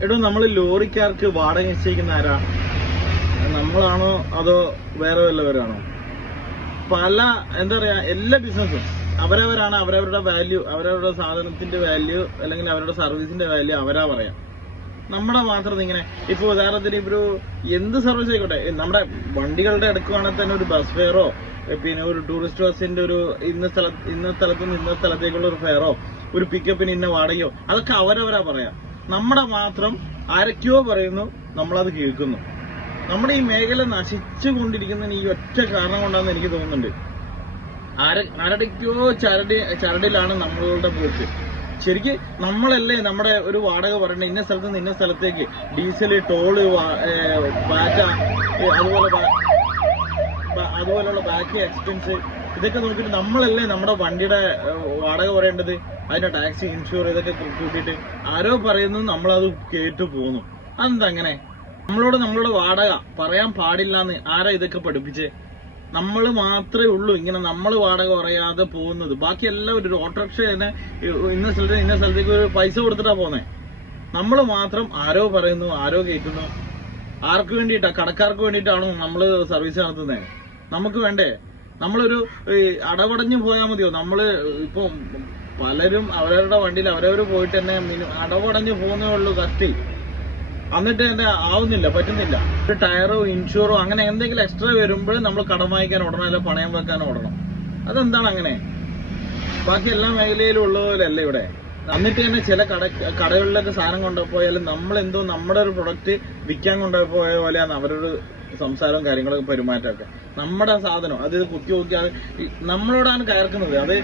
എടോ നമ്മൾ ലോറിക്കാർക്ക് വാടക നിശ്ചയിക്കുന്ന ആരാ? നമ്മളാണോ അതോ വേറെ വല്ലവരാണോ പല എന്താ പറയാ എല്ലാ ബിസിനസ്സും അവരവരാണ് അവരവരുടെ വാല്യൂ അവരവരുടെ സാധനത്തിന്റെ വാല്യൂ അല്ലെങ്കിൽ അവരുടെ സർവീസിന്റെ വാല്യൂ അവരാ പറയാം. നമ്മുടെ മാത്രം ഇങ്ങനെ. ഇപ്പൊ ഉദാഹരണത്തിന് ഇപ്പൊ എന്ത് സർവീസ് ആയിക്കോട്ടെ നമ്മുടെ വണ്ടികളുടെ എടുക്കുവാണെങ്കിൽ തന്നെ ഒരു ബസ് ഫെയറോ പിന്നെ ഒരു ടൂറിസ്റ്റ് ബസ്സിന്റെ ഒരു ഇന്ന സ്ഥല ഇന്ന സ്ഥലത്ത് ഇന്ന സ്ഥലത്തേക്കുള്ള ഒരു ഫെയറോ ഒരു പിക്കപ്പിന് ഇന്ന വാടകയോ അതൊക്കെ അവരവരാ പറയാം. നമ്മുടെ മാത്രം ആരൊക്കെയോ പറയുന്നു നമ്മളത് കേൾക്കുന്നു. നമ്മുടെ ഈ മേഖല നശിച്ചു കൊണ്ടിരിക്കുന്നതിന് ഈ ഒറ്റ കാരണം കൊണ്ടാണെന്ന് എനിക്ക് തോന്നുന്നുണ്ട്. ആര ആരുടെക്കോ ചരടി ചരടിലാണ് നമ്മളുടെ പോക്ക് ശരിക്ക് നമ്മളല്ലേ നമ്മുടെ ഒരു വാടക പറയണേ ഇന്ന സ്ഥലത്ത് നിന്ന് ഇന്ന സ്ഥലത്തേക്ക് ഡീസൽ ടോൾ ബാറ്റ അതുപോലെ അതുപോലുള്ള ബാക്കി എക്സ്പെൻസ് ഇതൊക്കെ നോക്കിയിട്ട് നമ്മളല്ലേ നമ്മുടെ വണ്ടിയുടെ വാടക പറയേണ്ടത്? അതിന്റെ ടാക്സി ഇൻഷുർ ഇതൊക്കെ കൂട്ടിയിട്ട് ആരോ പറയുന്നു നമ്മളത് കേട്ടു പോകുന്നു അതെന്തങ്ങനെ നമ്മളോട് നമ്മളുടെ വാടക പറയാൻ പാടില്ല എന്ന് ആരാ ഇതൊക്കെ പഠിപ്പിച്ച്? നമ്മൾ മാത്രമേ ഉള്ളൂ ഇങ്ങനെ നമ്മൾ വാടക പറയാതെ പോകുന്നത്. ബാക്കി എല്ലാം ഒരു ഓട്ടോറിക്ഷ തന്നെ ഇന്ന സ്ഥലത്ത് ഇന്ന സ്ഥലത്തേക്ക് ഒരു പൈസ കൊടുത്തിട്ടാ പോന്നെ. നമ്മൾ മാത്രം ആരോ പറയുന്നു ആരോ കേൾക്കുന്നു. ആർക്ക് വേണ്ടിയിട്ടാ? കടക്കാർക്ക് വേണ്ടിയിട്ടാണോ നമ്മൾ സർവീസ് നടത്തുന്നത് നമുക്ക് വേണ്ടേ? നമ്മളൊരു അടവടഞ്ഞു പോയാൽ മതിയോ? നമ്മൾ ഇപ്പൊ പലരും അവരവരുടെ വണ്ടിയിൽ അവരവർ പോയിട്ട് തന്നെ അടവടഞ്ഞു പോകുന്നേ ഉള്ളൂ കത്തി. എന്നിട്ട് തന്നെ ആവുന്നില്ല പറ്റുന്നില്ല. ഒരു ടയറോ ഇൻഷുറോ അങ്ങനെ എന്തെങ്കിലും എക്സ്ട്രാ വരുമ്പോഴും നമ്മൾ കടം വാങ്ങിക്കാൻ ഓടണം അല്ല പണയം വെക്കാൻ ഓടണം. അതെന്താണ് അങ്ങനെ? ബാക്കി എല്ലാ മേഖലയിലും ഉള്ള പോലെയല്ല ഇവിടെ? എന്നിട്ട് തന്നെ ചില കട കടകളിലൊക്കെ സാധനം കൊണ്ടുപോയാലും നമ്മൾ എന്തോ നമ്മുടെ ഒരു പ്രൊഡക്റ്റ് വിൽക്കാൻ കൊണ്ടുപോയ പോലെയാണ് അവരൊരു സംസാരവും കാര്യങ്ങളൊക്കെ പെരുമാറ്റമൊക്കെ. നമ്മുടെ സാധനം അത് കുത്തി നോക്കി അത് നമ്മളോടാണ് കയർക്കുന്നത്. അത്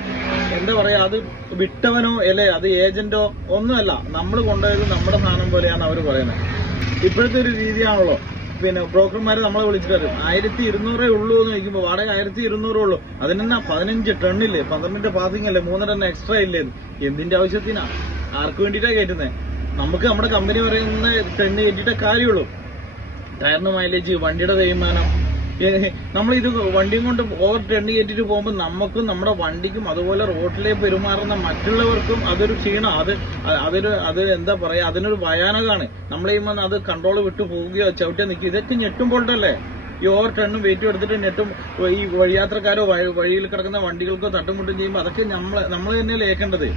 എന്താ പറയാ അത് വിട്ടവനോ അല്ലെ അത് ഏജന്റോ ഒന്നുമല്ല. നമ്മൾ കൊണ്ടുപോയത് നമ്മുടെ സാധനം പോലെയാണ് അവർ പറയുന്നത്. ഇപ്പോഴത്തെ ഒരു രീതിയാണല്ലോ. പിന്നെ ബ്രോക്കർമാരെ നമ്മളെ വിളിച്ചിട്ട് വരും. ആയിരത്തി ഇരുന്നൂറേ ഉള്ളൂ എന്ന് ചോദിക്കുമ്പോൾ വാടക ആയിരത്തി ഇരുന്നൂറേ ഉള്ളൂ അതിനെന്നാ പതിനഞ്ച് ടണ്ണില്ലേ പന്ത്രണ്ടിന്റെ പാസിംഗ് അല്ലേ? മൂന്ന് ടൺ എക്സ്ട്രാ ഇല്ലേ? എന്തിന്റെ ആവശ്യത്തിനാ? ആർക്ക് വേണ്ടിയിട്ടാണ് കയറ്റുന്നത് നമുക്ക് നമ്മുടെ കമ്പനി പറയുന്ന ടെണ്ണ് കയറ്റിയിട്ടേ കാര്യമുള്ളൂ. ടയറിന് മൈലേജ് വണ്ടിയുടെ തേയ്മാനം. ഇത് വണ്ടിയും കൊണ്ട് ഓവർ ടണ്ണ് കയറ്റിട്ട് പോകുമ്പോൾ നമുക്കും നമ്മുടെ വണ്ടിക്കും അതുപോലെ റോഡിലെ പെരുമാറുന്ന മറ്റുള്ളവർക്കും അതൊരു ക്ഷീണം. അത് അതൊരു അത് എന്താ പറയാ അതിനൊരു ഭയാനകമാണ് നമ്മൾ ചെയ്യുമ്പോൾ അത് കൺട്രോൾ വിട്ടു പോവുകയോ ചവിട്ടിയോ നിൽക്കുക ഇതൊക്കെ ഞെട്ടുമ്പോഴല്ലേ ഈ ഓവർ ടണ്ണും വെയിറ്റും എടുത്തിട്ട് നെട്ടും ഈ വഴിയാത്രക്കാരോ വഴിയിൽ കിടക്കുന്ന വണ്ടികൾക്കോ തട്ടുമുട്ടും ചെയ്യുമ്പോൾ അതൊക്കെ നമ്മൾ നമ്മൾ തന്നെ ലേക്കേണ്ടത്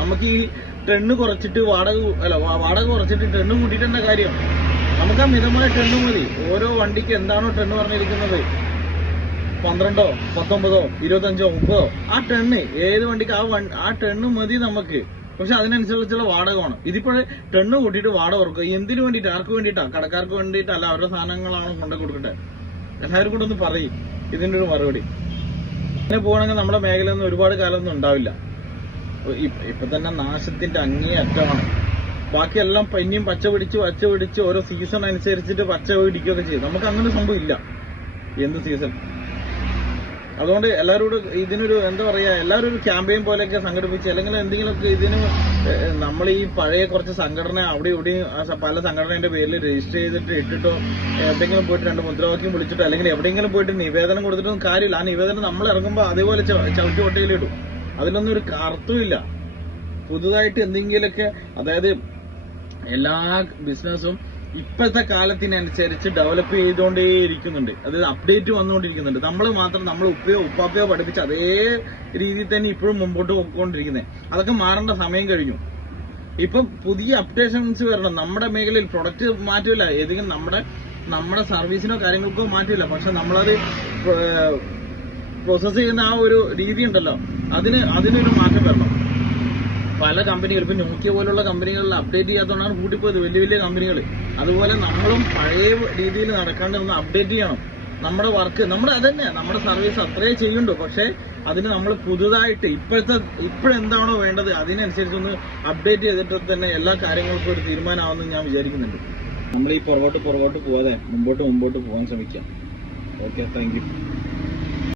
നമുക്ക് ഈ ടെണ്ണ് കുറച്ചിട്ട് വാടക അല്ല വാടക കുറച്ചിട്ട് ടെണ്ണ് കൂട്ടിയിട്ടെന്താ കാര്യം? നമുക്ക് ആ മിതമായ ടെണ്ണ് മതി. ഓരോ വണ്ടിക്ക് എന്താണോ ടെണ്ണ് പറഞ്ഞിരിക്കുന്നത്? പന്ത്രണ്ടോ പത്തൊമ്പതോ ഇരുപത്തഞ്ചോ മുപ്പതോ? ആ ടെണ്ണ് ഏത് വണ്ടിക്ക് ആ ആ ടെണ്ണ് മതി നമുക്ക്. പക്ഷെ അതിനനുസരിച്ചുള്ള വാടക വേണം ഇതിപ്പോൾ ടെണ്ണ് കൂട്ടിയിട്ട് വാടക ഓർക്കുക എന്തിനു വേണ്ടിയിട്ട്? ആർക്ക് വേണ്ടിയിട്ടാ? കടക്കാർക്ക് വേണ്ടിയിട്ടല്ല. അവരുടെ സാധനങ്ങളാണ് കൊണ്ടു കൊടുക്കട്ടെ. എല്ലാവരും കൂടെ ഒന്ന് പറയും. ഇതിന്റെ ഒരു മറുപടി. അങ്ങനെ പോകണമെങ്കിൽ നമ്മുടെ മേഖലയൊന്നും ഒരുപാട് കാലമൊന്നും ഉണ്ടാവില്ല. ഇപ്പൊ തന്നെ നാശത്തിന്റെ അങ്ങേ അറ്റമാണ് ബാക്കിയെല്ലാം പനിയും പച്ച പിടിച്ച് പച്ച പിടിച്ച് ഓരോ സീസൺ അനുസരിച്ചിട്ട് പച്ച പിടിക്കുകയൊക്കെ ചെയ്യും. നമുക്ക് അങ്ങനെ സംഭവം ഇല്ല എന്ത് സീസൺ അതുകൊണ്ട് എല്ലാവരോടും ഇതിനൊരു എന്താ പറയാ എല്ലാവരും ഒരു ക്യാമ്പയിൻ പോലെയൊക്കെ സംഘടിപ്പിച്ച് അല്ലെങ്കിൽ എന്തെങ്കിലുമൊക്കെ ഇതിന് നമ്മൾ ഈ പഴയ കുറച്ച് സംഘടന അവിടെ ഇവിടെയും പല സംഘടനയുടെ പേരിൽ രജിസ്റ്റർ ചെയ്തിട്ട് ഇട്ടിട്ടോ എന്തെങ്കിലും പോയിട്ട് രണ്ട് മുദ്രാവാക്യം വിളിച്ചിട്ടോ അല്ലെങ്കിൽ എവിടെയെങ്കിലും പോയിട്ട് നിവേദനം കൊടുത്തിട്ടൊന്നും കാര്യമില്ല. ആ നിവേദനം നമ്മൾ ഇറങ്ങുമ്പോൾ അതേപോലെ ചവ- ചവിട്ടി ഒട്ടയിലിടും അതിലൊന്നും ഒരു അർത്ഥമില്ല പുതുതായിട്ട് എന്തെങ്കിലുമൊക്കെ അതായത് എല്ലാ ബിസിനസ്സും ഇപ്പോഴത്തെ കാലത്തിനനുസരിച്ച് ഡെവലപ്പ് ചെയ്തുകൊണ്ടേ ഇരിക്കുന്നുണ്ട്. അതായത് അപ്ഡേറ്റ് വന്നുകൊണ്ടിരിക്കുന്നുണ്ട്. നമ്മൾ മാത്രം നമ്മൾ ഉപ്പയോ ഉപ്പാപ്പയോ പഠിപ്പിച്ച അതേ രീതിയിൽ തന്നെ ഇപ്പോഴും മുമ്പോട്ട് പോയിക്കൊണ്ടിരിക്കുന്നത് അതൊക്കെ മാറേണ്ട സമയം കഴിഞ്ഞു. ഇപ്പം പുതിയ അപ്ഡേഷൻസ് വരണം. നമ്മുടെ മേഖലയിൽ പ്രൊഡക്റ്റ് മാറ്റില്ല ഏതെങ്കിലും നമ്മുടെ നമ്മുടെ സർവീസിനോ കാര്യങ്ങൾക്കോ മാറ്റില്ല പക്ഷെ നമ്മളത് പ്രോസസ് ചെയ്യുന്ന ആ ഒരു രീതി ഉണ്ടല്ലോ. അതിന് അതിനൊരു മാറ്റം വരണം. പല കമ്പനികൾ ഇപ്പൊ നോക്കിയ പോലുള്ള കമ്പനികളിൽ അപ്ഡേറ്റ് ചെയ്യാത്തതുകൊണ്ടാണ് കൂട്ടിപ്പോയത് വലിയ വലിയ കമ്പനികൾ അതുപോലെ നമ്മളും പഴയ രീതിയിൽ നടക്കാണ്ട് ഒന്ന് അപ്ഡേറ്റ് ചെയ്യണം. നമ്മുടെ വർക്ക് നമ്മുടെ അതന്നെ നമ്മുടെ സർവീസ് അത്രേ ചെയ്യുന്നുണ്ട് പക്ഷെ അതിന് നമ്മൾ പുതുതായിട്ട് ഇപ്പോഴത്തെ ഇപ്പോഴെന്താണോ വേണ്ടത് അതിനനുസരിച്ച് ഒന്ന് അപ്ഡേറ്റ് ചെയ്തിട്ട് തന്നെ എല്ലാ കാര്യങ്ങൾക്കും ഒരു തീരുമാനമാവുമെന്ന് ഞാൻ വിചാരിക്കുന്നുണ്ട്. നമ്മൾ ഈ പുറകോട്ട് പുറകോട്ട് പോവാതെ മുമ്പോട്ട് മുമ്പോട്ട് പോകാൻ ശ്രമിക്കാം. Okay thank